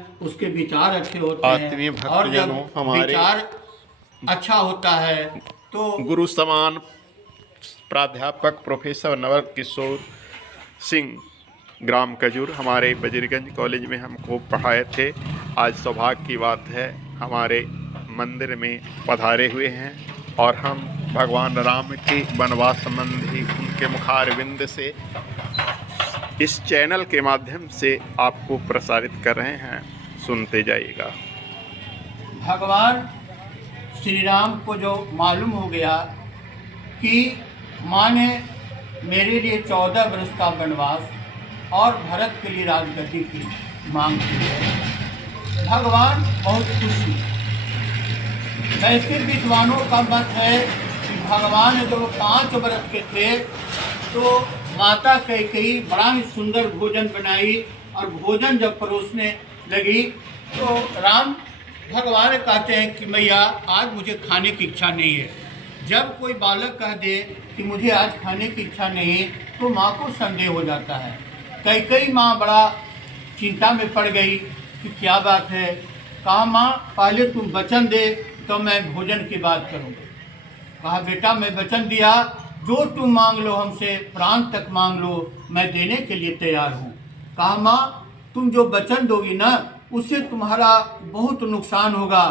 उसके विचार अच्छे होते आत्मीय हैं और जब भक्तजनों, हमारे विचार अच्छा होता है तो गुरु समान प्राध्यापक प्रोफेसर नवल किशोर सिंह ग्राम खजूर हमारे बजरगंज कॉलेज में हमको पढ़ाए थे। आज सौभाग्य की बात है, हमारे मंदिर में पधारे हुए हैं और हम भगवान राम के वनवास संबंधी उनके मुखारविंद से इस चैनल के माध्यम से आपको प्रसारित कर रहे हैं। सुनते जाइएगा। भगवान श्री राम को जो मालूम हो गया कि माँ ने मेरे लिए 14 वर्ष का वनवास और भरत के लिए राजगद्दी की मांग की है, भगवान बहुत खुश हुए। वैसे विद्वानों का मत है कि भगवान जब 5 वर्ष के थे तो माता कैकेयी बड़ा ही सुंदर भोजन बनाई और भोजन जब परोसने लगी तो राम भगवान कहते हैं कि मैया आज मुझे खाने की इच्छा नहीं है। जब कोई बालक कह दे कि मुझे आज खाने की इच्छा नहीं तो माँ को संदेह हो जाता है। कैकेयी माँ बड़ा चिंता में पड़ गई कि क्या बात है। कहा माँ पहले तुम वचन दे तो मैं भोजन की बात करूँगा। कहा बेटा मैं वचन दिया, जो तुम मांग लो हमसे प्राण तक मांग लो, मैं देने के लिए तैयार हूँ। कहा माँ तुम जो वचन दोगी ना उससे तुम्हारा बहुत नुकसान होगा,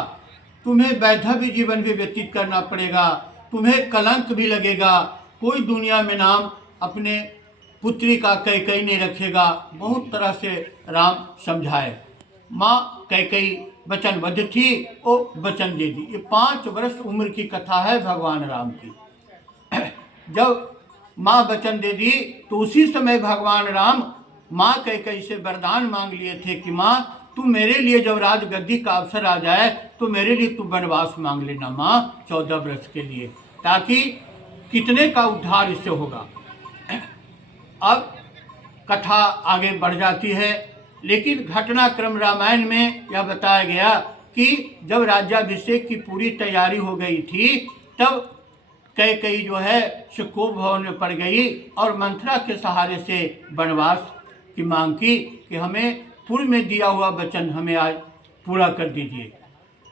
तुम्हें वैधव्य जीवन भी व्यतीत करना पड़ेगा, तुम्हें कलंक भी लगेगा, कोई दुनिया में नाम अपने पुत्री का कैकेयी नहीं रखेगा। बहुत तरह से राम समझाए। माँ कैकेयी वचनबद्ध थी, वो वचन दे दी। ये 5 वर्ष उम्र की कथा है भगवान राम की। जब माँ वचन दे दी तो उसी समय भगवान राम माँ कैकेयी से वरदान मांग लिए थे कि माँ तुम मेरे लिए जब राजगद्दी का अवसर आ जाए तो मेरे लिए तुम वनवास मांग लेना माँ 14 वर्ष के लिए, ताकि कितने का उद्धार इससे होगा। अब कथा आगे बढ़ जाती है, लेकिन घटनाक्रम रामायण में यह बताया गया कि जब राज्याभिषेक की पूरी तैयारी हो गई थी तब कैकेयी जो है कोप भवन में पड़ गई और मंथरा के सहारे से वनवास की मांग की कि हमें पूर्व में दिया हुआ वचन हमें आज पूरा कर दीजिए।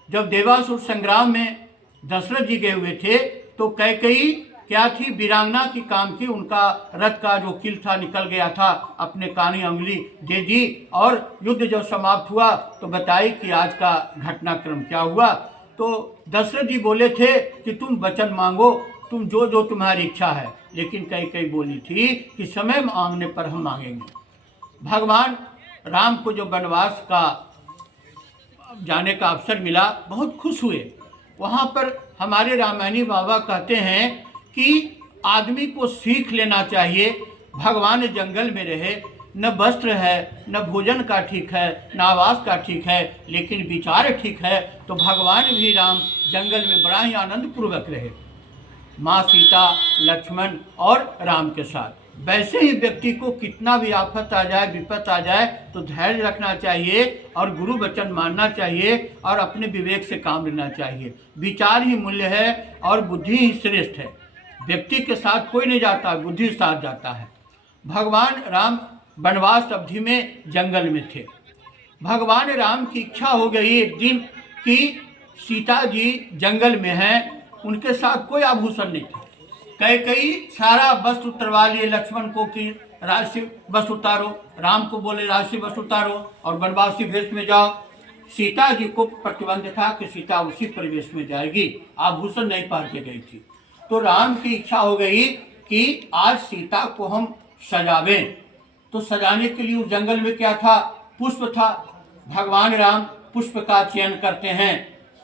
जब देवासुर संग्राम में दशरथ जी गए हुए थे तो कैकेयी क्या थी, वीरांगना की काम की। उनका रथ का जो किल था निकल गया था, अपने कानी अंगुली दे दी और युद्ध जब समाप्त हुआ तो बताई कि आज का घटनाक्रम क्या हुआ। तो दशरथ जी बोले थे कि तुम वचन मांगो, तुम जो जो तुम्हारी इच्छा है। लेकिन कैकेयी बोली थी कि समय मांगने पर हम मांगेंगे। भगवान राम को जो वनवास का जाने का अवसर मिला बहुत खुश हुए। वहाँ पर हमारे रामायणी बाबा कहते हैं कि आदमी को सीख लेना चाहिए। भगवान जंगल में रहे, न वस्त्र है, न भोजन का ठीक है, न आवास का ठीक है, लेकिन विचार ठीक है। तो भगवान भी राम जंगल में बड़ा ही आनंद पूर्वक रहे, माँ सीता, लक्ष्मण और राम के साथ। वैसे ही व्यक्ति को कितना भी आफत आ जाए, विपत आ जाए तो धैर्य रखना चाहिए और गुरु वचन मानना चाहिए और अपने विवेक से काम लेना चाहिए। विचार ही मूल्य है और बुद्धि ही श्रेष्ठ है। व्यक्ति के साथ कोई नहीं जाता, बुद्धि साथ जाता है। भगवान राम वनवास अवधि में जंगल में थे। भगवान राम की इच्छा हो गई एक दिन कि सीता जी जंगल में हैं, उनके साथ कोई आभूषण नहीं था। कैकेयी सारा वस्त्र उतरवा लिए लक्ष्मण को कि राशि वस्त्र उतारो, राम को बोले राशि वस्त्र उतारो और वनवासी वेश में जाओ। सीता जी को प्रतिबंध था कि सीता उसी परिवेश में जाएगी, आभूषण नहीं पहन के गई थी। तो राम की इच्छा हो गई कि आज सीता को हम सजावें। तो सजाने के लिए उस जंगल में क्या था, पुष्प था। भगवान राम पुष्प का चयन करते हैं,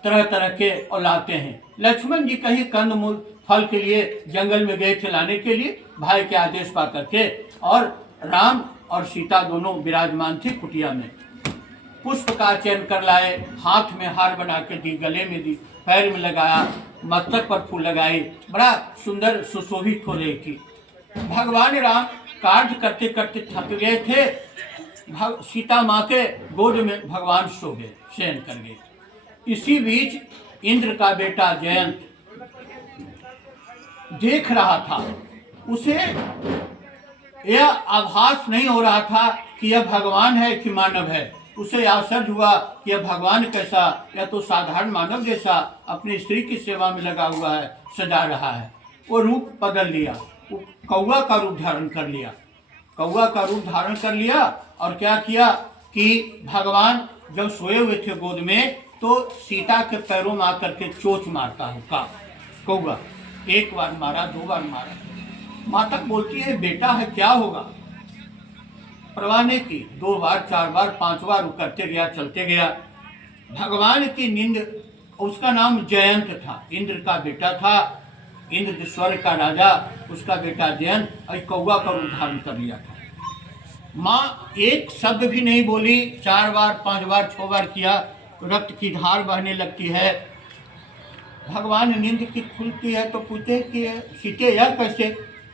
तरह तरह के और लाते हैं। लक्ष्मण जी कहीं कंदमूल फल के लिए जंगल में गए थे लाने के लिए, भाई के आदेश पा करके, और राम और सीता दोनों विराजमान थे कुटिया में। पुष्प का चयन कर लाए, हाथ में हार बना के दी, गले में दी, पैर में लगाया, मस्तक पर फूल लगाई, बड़ा सुंदर सुशोभित हो रही थी। भगवान राम कार्य करते करते थक गए थे। सीता माँ के गोद में भगवान सो गए, शयन कर गए। इसी बीच इंद्र का बेटा जयंत देख रहा था। उसे यह आभास नहीं हो रहा था कि यह भगवान है कि मानव है। उसे आश्चर्य हुआ कि यह भगवान कैसा, या तो साधारण मानव जैसा अपनी स्त्री की सेवा में लगा हुआ है, सजा रहा है। वो रूप बदल लिया, वो कौवा का रूप धारण कर लिया, कौवा का रूप धारण कर लिया। और क्या किया कि भगवान जब सोए हुए थे गोद में, तो सीता के पैरों में आकर के चोंच मारता है कौवा। एक बार मारा, 2 बार मारा। माता बोलती है बेटा है, क्या होगा? परवाह नहीं की। 2 बार, 4 बार, 5 बार वो करते गया, चलते गया। भगवान की नींद, उसका नाम जयंत था, इंद्र का बेटा था, इंद्र स्वर्ग का राजा, उसका बेटा जयंत, और कौवा का रूप धारण कर लिया था। माँ एक शब्द भी नहीं बोली। 4 बार, 5 बार, 6 बार किया, रक्त की धार बहने लगती है। भगवान नींद की खुलती है तो पूछे कि सीते यह कैसे?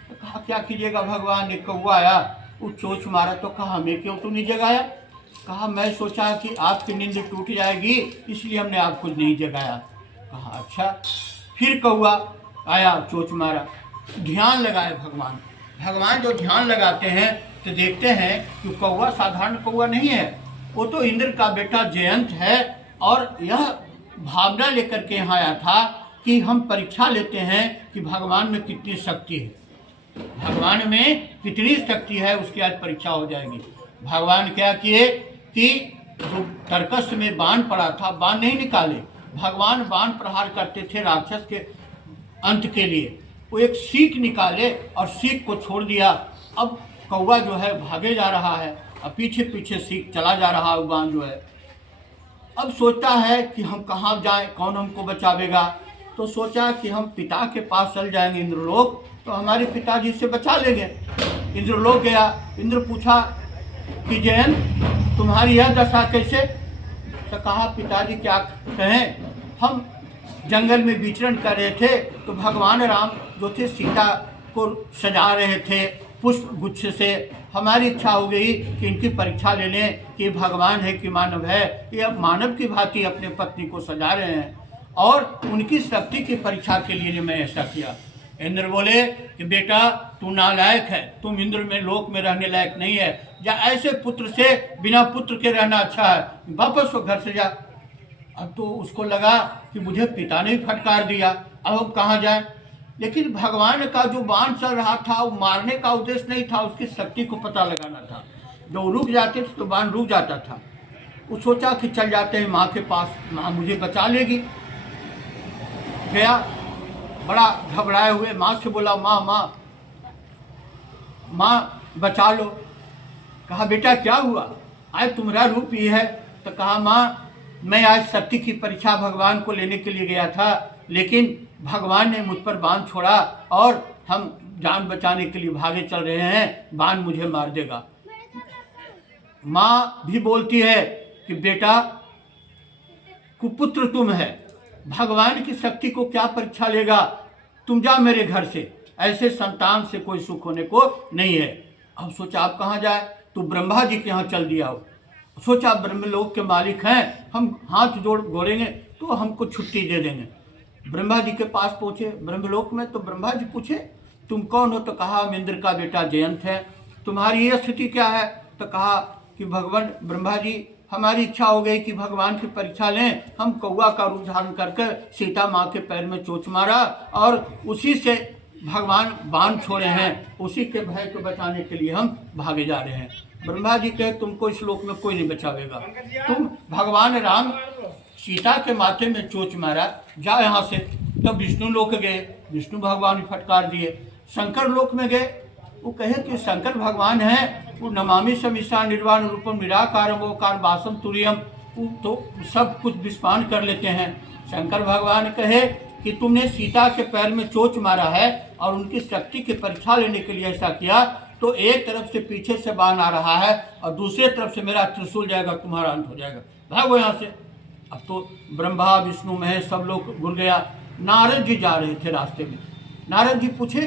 तो कहा क्या कीजिएगा भगवान, एक कौवा आया, वो चोंच मारा। तो कहा हमें क्यों तू नहीं जगाया? कहा मैं सोचा कि आपकी नींद टूट जाएगी, इसलिए हमने आपको नहीं जगाया। कहा अच्छा। फिर कौवा आया, चोंच मारा। ध्यान लगाए भगवान। भगवान जो ध्यान लगाते हैं तो देखते हैं कि कौवा साधारण कौवा नहीं है, वो तो इंद्र का बेटा जयंत है। और यह भावना लेकर के यहाँ आया था कि हम परीक्षा लेते हैं कि भगवान में कितनी शक्ति है, भगवान में कितनी शक्ति है, उसकी आज परीक्षा हो जाएगी। भगवान क्या किए कि जो तरकस में बाण पड़ा था, बाण नहीं निकाले। भगवान बाण प्रहार करते थे राक्षस के अंत के लिए। वो एक सीख निकाले और सीख को छोड़ दिया। अब कौवा जो है भागे जा रहा है और पीछे पीछे सीख चला जा रहा है, बाण जो है। अब सोचता है कि हम कहाँ जाएं, कौन हमको बचावेगा। तो सोचा कि हम पिता के पास चल जाएंगे इंद्रलोक, तो हमारे पिताजी से बचा लेंगे। इंद्रलोक गया। इंद्र पूछा कि जयंत तुम्हारी यह दशा कैसे? तो कहा पिताजी क्या कहें, हम जंगल में विचरण कर रहे थे तो भगवान राम जो थे सीता को सजा रहे थे पुष्प गुच्छ से। हमारी इच्छा हो गई कि इनकी परीक्षा ले लें कि भगवान है कि मानव है। ये अब मानव की भांति अपने पत्नी को सजा रहे हैं और उनकी शक्ति की परीक्षा के लिए मैं ऐसा किया। इंद्र बोले कि बेटा तू नालायक है, तुम इंद्र में लोक में रहने लायक नहीं है, या ऐसे पुत्र से बिना पुत्र के रहना अच्छा है, वापस वो घर से जा। अब तो उसको लगा कि मुझे पिता ने फटकार दिया, अब हम कहाँ जाएं। लेकिन भगवान का जो बाण चल रहा था वो मारने का उद्देश्य नहीं था, उसकी शक्ति को पता लगाना था। जो रुक जाते थे तो बाण रुक जाता था। वो सोचा कि चल जाते हैं माँ के पास, माँ मुझे बचा लेगी। गया, बड़ा घबराए हुए माँ से बोला माँ माँ माँ बचा लो। कहा बेटा क्या हुआ, आज तुम्हारा रूप ये है? तो कहा माँ मैं आज शक्ति की परीक्षा भगवान को लेने के लिए गया था, लेकिन भगवान ने मुझ पर बाण छोड़ा और हम जान बचाने के लिए भागे चल रहे हैं, बाण मुझे मार देगा। माँ भी बोलती है कि बेटा कुपुत्र तुम है, भगवान की शक्ति को क्या परीक्षा लेगा, तुम जा मेरे घर से, ऐसे संतान से कोई सुख होने को नहीं है। अब सोचा आप कहाँ जाए, तो ब्रह्मा जी के यहाँ चल दिया हो। सोचा ब्रह्मलोक के मालिक हैं, हम हाथ जोड़ गोड़ेंगे तो हमको छुट्टी दे देंगे। ब्रह्मा जी के पास पहुँचे ब्रह्मलोक में, तो ब्रह्मा जी पूछे तुम कौन हो? तो कहा हम इंद्र का बेटा जयंत है, तुम्हारी ये स्थिति क्या है? तो कहा कि भगवान ब्रह्मा जी हमारी इच्छा हो गई कि भगवान की परीक्षा लें, हम कौवा का रूप धारण करके सीता माँ के पैर में चोंच मारा और उसी से भगवान बाण छोड़े हैं, उसी के भय को बचाने के लिए हम भागे जा रहे हैं। ब्रह्मा जी कहे तुमको इस लोक में कोई नहीं बचावेगा, तुम भगवान राम सीता के माथे में चोंच मारा, जा यहाँ से। तब विष्णु लोक गए, विष्णु भगवान भी फटकार दिए। शंकर लोक में गए, वो कहे कि शंकर भगवान हैं, वो नमामि समीसा निर्वाण रूपम निराकारम ओकार वासम तुरियम, तो सब कुछ विस्पान कर लेते हैं। शंकर भगवान कहे कि तुमने सीता के पैर में चोंच मारा है और उनकी शक्ति की परीक्षा लेने के लिए ऐसा किया, तो एक तरफ से पीछे से बाण आ रहा है और दूसरे तरफ से मेरा त्रिशूल जाएगा, तुम्हारा अंत हो जाएगा, भागो यहाँ से। अब तो ब्रह्मा विष्णु महेश सब लोग घुल गया। नारद जी जा रहे थे रास्ते में, नारद जी पूछे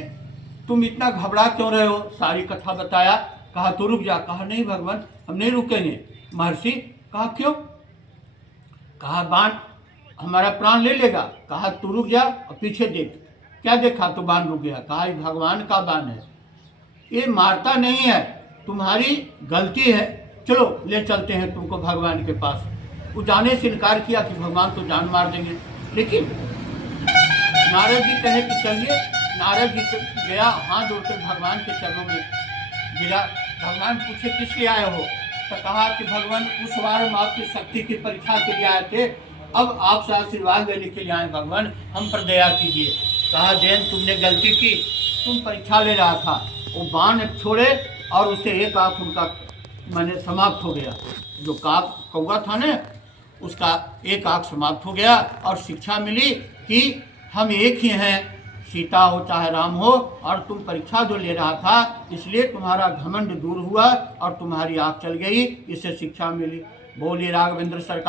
तुम इतना घबरा क्यों रहे हो? सारी कथा बताया। कहा तो रुक जा। कहा नहीं भगवान हम नहीं रुकेंगे। महर्षि कहा क्यों? कहा बाण हमारा प्राण ले लेगा। कहा तू रुक जा और पीछे देख। क्या देखा? तो बाण रुक गया। कहा ये भगवान का बाण है, ये मारता नहीं है, तुम्हारी गलती है, चलो ले चलते हैं तुमको भगवान के पास। वो जाने से इनकार किया कि भगवान तो जान मार देंगे। लेकिन नारद जी कहे कि चलिए। नारद जी गया, हाथ जोड़कर भगवान के चरणों में गिरा। भगवान पूछे किस लिए आए हो? तो कहा कि भगवान उस बार हम आपकी शक्ति की परीक्षा के लिए आए थे, अब आपसे आशीर्वाद लेने के लिए आए भगवान, हम पर दया कीजिए। कहा जैन तुमने गलती की, तुम परीक्षा ले रहा था। वो बाण छोड़े और उससे एक आँख उनका मैंने समाप्त हो गया। जो कौवा था ना, उसका एक आँख समाप्त हो गया और शिक्षा मिली कि हम एक ही हैं, सीता हो चाहे राम हो, और तुम परीक्षा जो ले रहा था इसलिए तुम्हारा घमंड दूर हुआ और तुम्हारी आँख चल गई। इससे शिक्षा मिली। बोलिए राघवेंद्र सरकार।